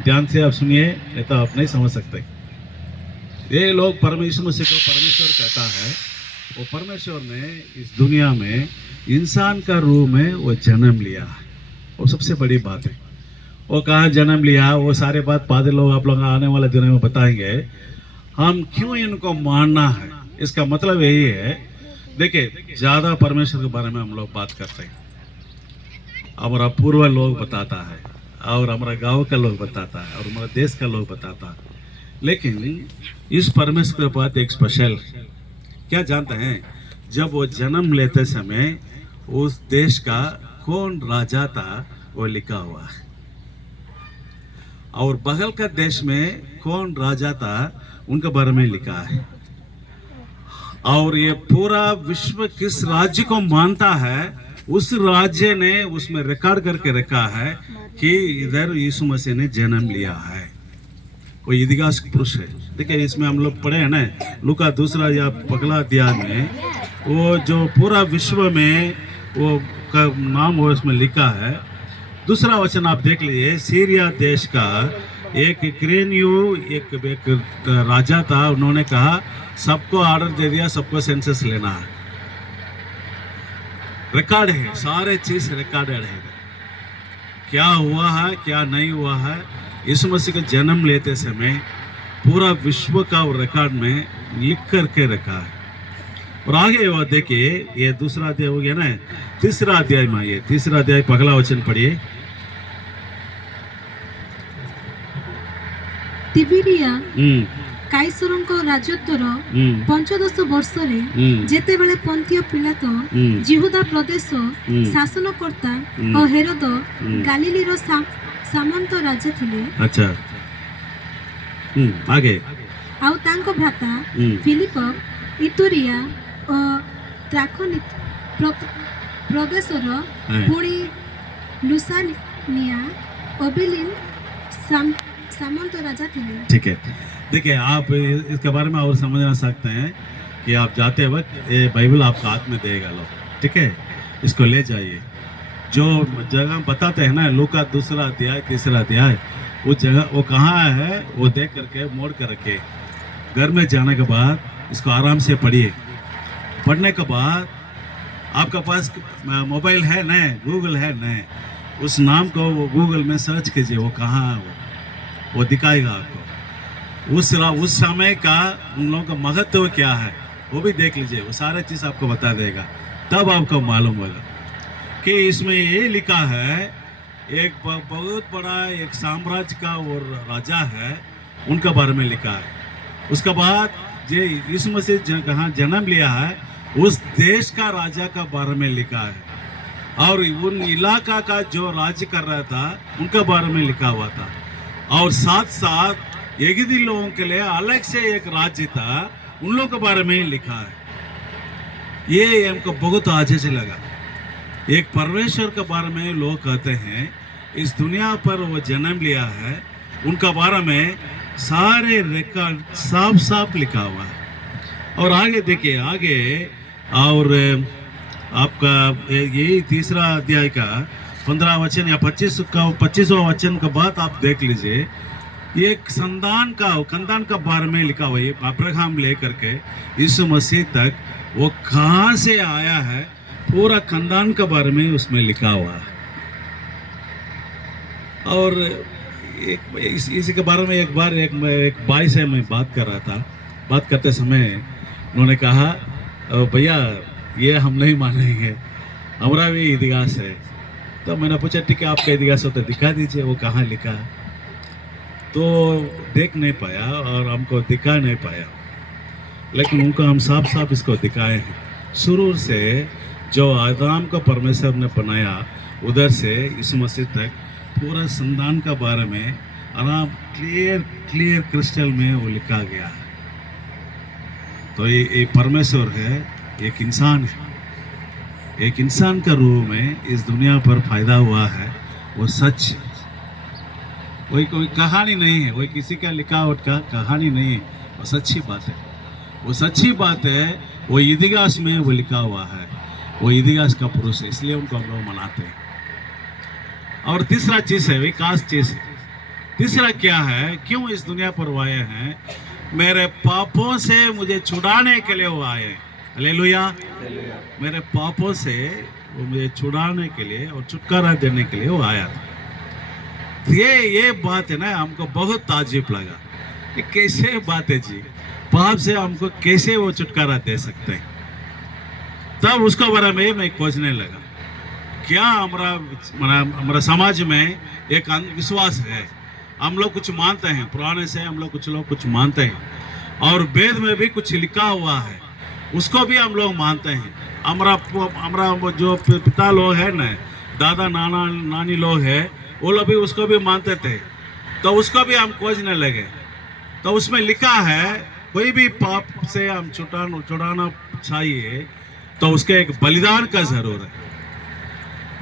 ध्यान से आप सुनिए, नहीं तो आप नहीं समझ सकते। ये लोग परमेश्वर से को परमेश्वर कहता है, वो परमेश्वर ने इस दुनिया में इंसान का रूप में वो जन्म लिया है। वो सबसे बड़ी बात है। वो कहाँ जन्म लिया, वो सारे बात बाद लोग आप लोग आने वाले दिनों में बताएंगे। हम क्यों इनको मानना है, इसका मतलब यही है। देखिए, ज़्यादा परमेश्वर के बारे में हम लोग बात करते हैं, हमारा पूर्व लोग बताता है और हमारा गांव का लोग बताता है और हमारा देश का लोग बताता है, लेकिन इस परमेश्वर के बात एक स्पेशल क्या जानते हैं, जब वो जन्म लेते समय उस देश का कौन राजा था वो लिखा हुआ है, और बगल का देश में कौन राजा था उनके बारे में लिखा है। और ये पूरा विश्व किस राज्य को मानता है, उस राज्य ने उसमें रिकॉर्ड करके रखा है कि इधर यीशु मसीह ने जन्म लिया है। वो इतिहास पुरुष है। देखिए, इसमें हम लोग पढ़े हैं ना, लूका 2 या पगला अध्याय में वो जो पूरा विश्व में वो का नाम वो इसमें लिखा है। दूसरा वचन आप देख लीजिए, सीरिया देश का एक क्रेनियो एक राजा था, उन्होंने कहा सबको ऑर्डर दे दिया, सबको सेंसस लेना है। रिकॉर्ड है, सारे चीज रिकॉर्डेड है, क्या हुआ है क्या नहीं हुआ है। यीशु मसीह का जन्म लेते समय पूरा विश्व का रिकॉर्ड में लिख करके रखा है। और आगे वो देखिए, ये दूसरा अध्याय हो गया ना, तीसरा अध्याय में, ये तीसरा अध्याय पगला वचन पढ़िए। तिबिरिया काइसरଙ୍କ ରାଜତ୍ୱର 15 ବର୍ଷରେ ଯେତେବେଳେ ପନ୍ତିୟ ପିଲାତ ଜିହୁଦା ପ୍ରଦେଶ ଶାସନକର୍ତ୍ତା ଓ ହେରୋଦ ଗାଲିଲିର ସାମନ୍ତ ରାଜା ଥିଲେ। अच्छा, आगे। ଆଉ ତାଙ୍କ ଭ୍ରାତା ଫିଲିପ ଇତୁରିଆ ଓ ତ୍ରାଖୋନି ପ୍ରଦେଶର ପୁଣି ଲୁସାନିଆ ओबिलिन सामंत राजा थे। ठीक है, देखिए आप इसके बारे में और समझना सकते हैं कि आप जाते वक्त ये बाइबल आपका हाथ में देगा लो, ठीक है, इसको ले जाइए। जो जगह बताते हैं ना, लूका 2 अध्याय 3 अध्याय, वो जगह वो कहाँ है वो देख करके मोड़ कर रखे। घर में जाने के बाद इसको आराम से पढ़िए। पढ़ने के बाद आपका पास मोबाइल है ना, गूगल है ना, उस नाम को वो गूगल में सर्च कीजिए, वो कहाँ है वो दिखाएगा आपको। उस समय का उन लोगों का महत्व क्या है वो भी देख लीजिए, वो सारा चीज़ आपको बता देगा। तब आपको मालूम होगा कि इसमें ये लिखा है, एक बहुत बड़ा एक साम्राज्य का वो राजा है, उनके बारे में लिखा है। उसके बाद जो यीशु मसीह कहाँ जन्म लिया है, उस देश का राजा का बारे में लिखा है, और उन इलाका का जो राज्य कर रहा था उनके बारे में लिखा हुआ था। और साथ साथ यहूदी लोगों के लिए अलग से एक राज्य था, उन लोगों के बारे में ही लिखा है। ये हमको बहुत अच्छे से लगा। एक परमेश्वर के बारे में लोग कहते हैं, इस दुनिया पर वो जन्म लिया है, उनका बारे में सारे रिकॉर्ड साफ साफ लिखा हुआ है। और आगे देखिए, आगे और आपका यही 3 अध्याय का 15 वचन या 25वां वचन के बाद आप देख लीजिए, एक खानदान का बारे में लिखा हुआ है। अब्राहम लेकर के यीशु मसीह तक वो कहाँ से आया है, पूरा खानदान के बारे में उसमें लिखा हुआ है। और इसी के बारे में एक बार एक भाई से मैं बात कर रहा था। बात करते समय उन्होंने कहा, भैया ये हम नहीं मानेंगे, हमारा भी इतिहास है। तो मैंने पूछा, ठीक है, आपका इतिहास हो तो दिखा दीजिए, वो कहाँ लिखा है। तो देख नहीं पाया और हमको दिखा नहीं पाया, लेकिन उनको हम साफ साफ इसको दिखाए हैं। शुरू से जो आदम को परमेश्वर ने बनाया, उधर से यीशु मसीह तक पूरा संतान का बारे में आराम क्लियर क्लियर क्रिस्टल में वो लिखा गया है। तो ये परमेश्वर है, एक इंसान है, एक इंसान का रूप में इस दुनिया पर पैदा हुआ है। वो सच है, वही कोई कहानी नहीं है, वही किसी का लिखावट का कहानी नहीं है, वो सच्ची बात है। वो सच्ची बात है, वो इतिहास में वो लिखा हुआ है, वो इतिहास का पुरुष है, इसलिए उनको हम लोग मनाते हैं। और तीसरा चीज है, वही खास चीज है। तीसरा क्या है, क्यों इस दुनिया पर वो आए हैं? मेरे पापों से मुझे छुड़ाने के लिए वो आए हैं। हालेलुया। मेरे पापों से वो मुझे छुड़ाने के लिए और छुटकारा देने के लिए वो आया था। ये बात है ना, हमको बहुत ताज्जुब लगा। ये कैसे बात है जी, पाप से हमको कैसे वो छुटकारा दे सकते हैं? तब उसके बारे में मैं खोजने लगा। क्या हमारा समाज में एक अंधविश्वास है, हम लोग कुछ मानते हैं, पुराने से हम लोग कुछ मानते हैं, और वेद में भी कुछ लिखा हुआ है, उसको भी हम लोग मानते हैं। हमारा जो पिता लोग है ना, दादा नाना नानी लोग है, वो लोग भी उसको भी मानते थे, तो उसको भी हम खोजने लगे। तो उसमें लिखा है कोई भी पाप से हम छुड़ाना चाहिए तो उसके एक बलिदान का जरूर है।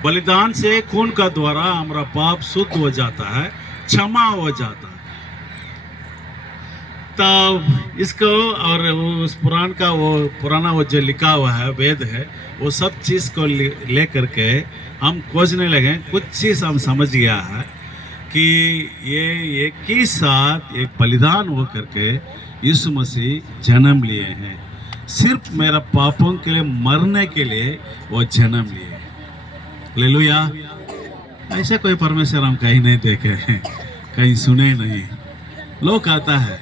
बलिदान से खून का द्वारा हमारा पाप शुद्ध हो जाता है, क्षमा हो जाता है। तब इसको और उस पुराना वो जो लिखा हुआ है वेद है, वो सब चीज को ले करके हम खोजने लगे। कुछ चीज हम समझ गया है कि ये एक ही साथ एक बलिदान हो करके यीशु मसीह जन्म लिए हैं। सिर्फ मेरा पापों के लिए मरने के लिए वो जन्म लिए। हालेलुया। ऐसा कोई परमेश्वर हम कहीं नहीं देखे हैं, कहीं सुने नहीं। लोग कहता है,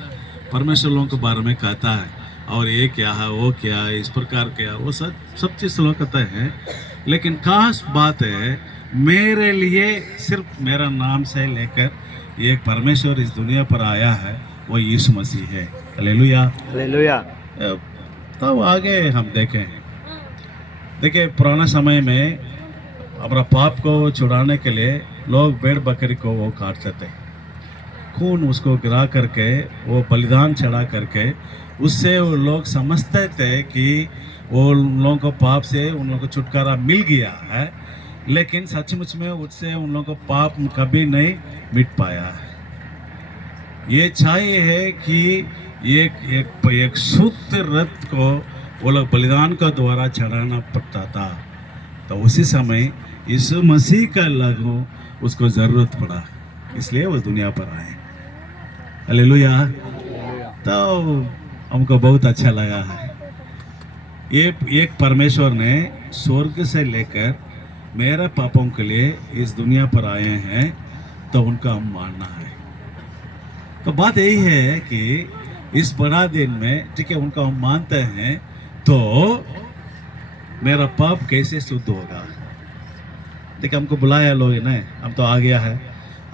परमेश्वर लोगों के बारे में कहता है, और ये क्या है, वो क्या है, इस प्रकार क्या, वो सब चीज़ लोग कहते हैं। लेकिन खास बात है, मेरे लिए सिर्फ मेरा नाम से लेकर एक परमेश्वर इस दुनिया पर आया है, वो यीशु मसीह है। हालेलुया। हालेलुया। तब आगे हम देखें, देखिए पुराना समय में अपना पाप को छुड़ाने के लिए लोग भेड़ बकरी को वो काटते थे, खून उसको गिरा करके वो बलिदान चढ़ा करके, उससे वो लोग समझते थे कि वो उन लोगों को पाप से उन लोगों को छुटकारा मिल गया है। लेकिन सचमुच में उससे उन लोगों को पाप कभी नहीं मिट पाया है। ये चाहिए है कि एक शुद्ध रक्त को वो लोग बलिदान का द्वारा चढ़ाना पड़ता था। तो उसी समय यीशु मसीह का लहू उसको ज़रूरत पड़ा, इसलिए वो दुनिया पर आए। हालेलुया। तो हमको बहुत अच्छा लगा है। ये एक परमेश्वर ने स्वर्ग से लेकर मेरे पापों के लिए इस दुनिया पर आए हैं, तो उनका हम मानना है। तो बात यही है कि इस बड़ा दिन में, ठीक है, उनका हम मानते हैं, तो मेरा पाप कैसे शुद्ध होगा? देखिए हमको बुलाया लोग ना, हम तो आ गया है।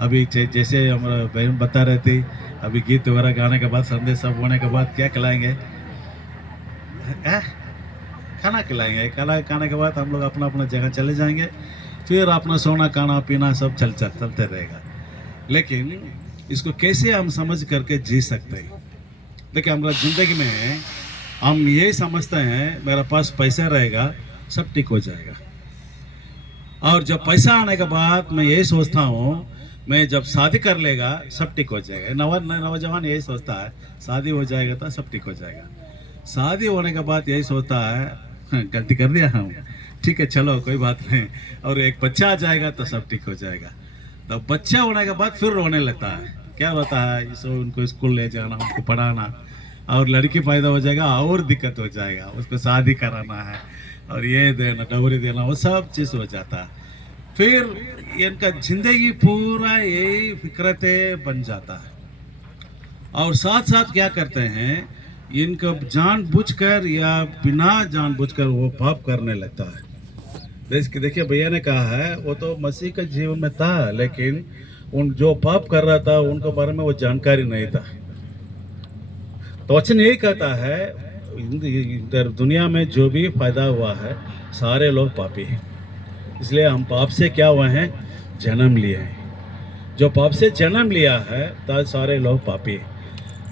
अभी जैसे हमारा बहन बता रहे थे, अभी गीत वगैरह गाने के बाद, संदेश सब होने के बाद क्या खिलाएंगे? खाना खिलाएंगे। खाना खाने के बाद हम लोग अपना अपना जगह चले जाएंगे, फिर अपना सोना खाना पीना सब चलते रहेगा। लेकिन इसको कैसे हम समझ करके जी सकते हैं? देखिए हमारा ज़िंदगी में हम ये समझते हैं मेरा पास पैसा रहेगा सब ठीक हो जाएगा, और जब पैसा आने के बाद मैं यही सोचता हूँ मैं जब शादी कर लेगा सब ठीक हो जाएगा। नौजवान यही सोचता है शादी हो जाएगा तो सब ठीक हो जाएगा। शादी होने के बाद यही सोचता है गलती कर दिया हम, ठीक है चलो कोई बात नहीं, और एक बच्चा आ जाएगा तो सब ठीक हो जाएगा। तो बच्चा होने के बाद फिर रोने लगता है, क्या होता है, इसको उनको स्कूल ले जाना, उनको पढ़ाना, और लड़की पैदा हो जाएगा और दिक्कत हो जाएगा, उसको शादी कराना है और ये देना, डोरी देना, वो सब चीज़ हो जाता है। फिर इनका जिंदगी पूरा यही फिक्रतें बन जाता है। और साथ साथ क्या करते हैं, इनको जानबूझकर या बिना जानबूझकर वो पाप करने लगता है। देखिए भैया ने कहा है वो तो मसीह के जीवन में था, लेकिन उन जो पाप कर रहा था उनके बारे में वो जानकारी नहीं था। तो वचन यही कहता है इधर दुनिया में जो भी फायदा हुआ है सारे लोग पापी हैं, इसलिए हम पाप से क्या हुए हैं, जन्म लिए हैं। जो पाप से जन्म लिया है तो सारे लोग पापी हैं।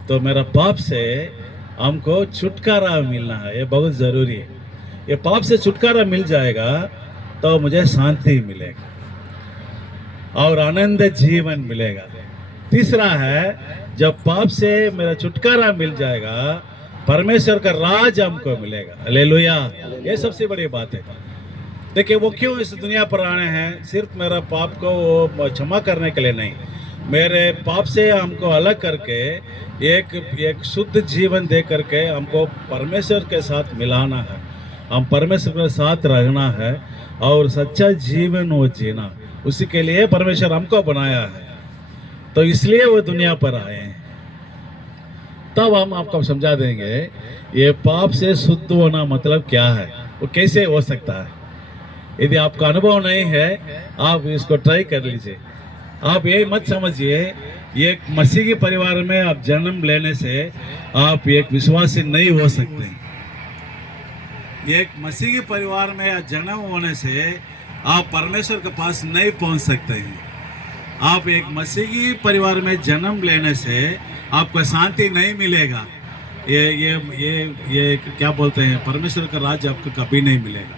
तो मेरा पाप से हमको छुटकारा मिलना है, ये बहुत ज़रूरी है। ये पाप से छुटकारा मिल जाएगा तो मुझे शांति मिलेगा और आनंद जीवन मिलेगा। तीसरा है, जब पाप से मेरा छुटकारा मिल जाएगा परमेश्वर का राज हमको मिलेगा। हालेलुया, ये सबसे बड़ी बात है। देखिए वो क्यों इस दुनिया पर आने हैं, सिर्फ मेरा पाप को वो क्षमा करने के लिए नहीं, मेरे पाप से हमको अलग करके एक शुद्ध जीवन दे करके हमको परमेश्वर के साथ मिलाना है, हम परमेश्वर के साथ रहना है और सच्चा जीवन वो जीना, उसी के लिए परमेश्वर हमको बनाया है। तो इसलिए वो दुनिया पर आए हैं। तब हम आपको समझा देंगे ये पाप से शुद्ध होना मतलब क्या है, वो कैसे हो सकता है। यदि आपका अनुभव नहीं है आप इसको ट्राई कर लीजिए। आप ये मत समझिए एक मसीही परिवार में आप जन्म लेने से आप एक विश्वासी नहीं हो सकते। एक मसीही परिवार में जन्म होने से आप परमेश्वर के पास नहीं पहुंच सकते हैं। आप एक मसीही परिवार में जन्म लेने से आपको शांति नहीं मिलेगा। ये क्या बोलते हैं, परमेश्वर का राज आपको कभी नहीं मिलेगा।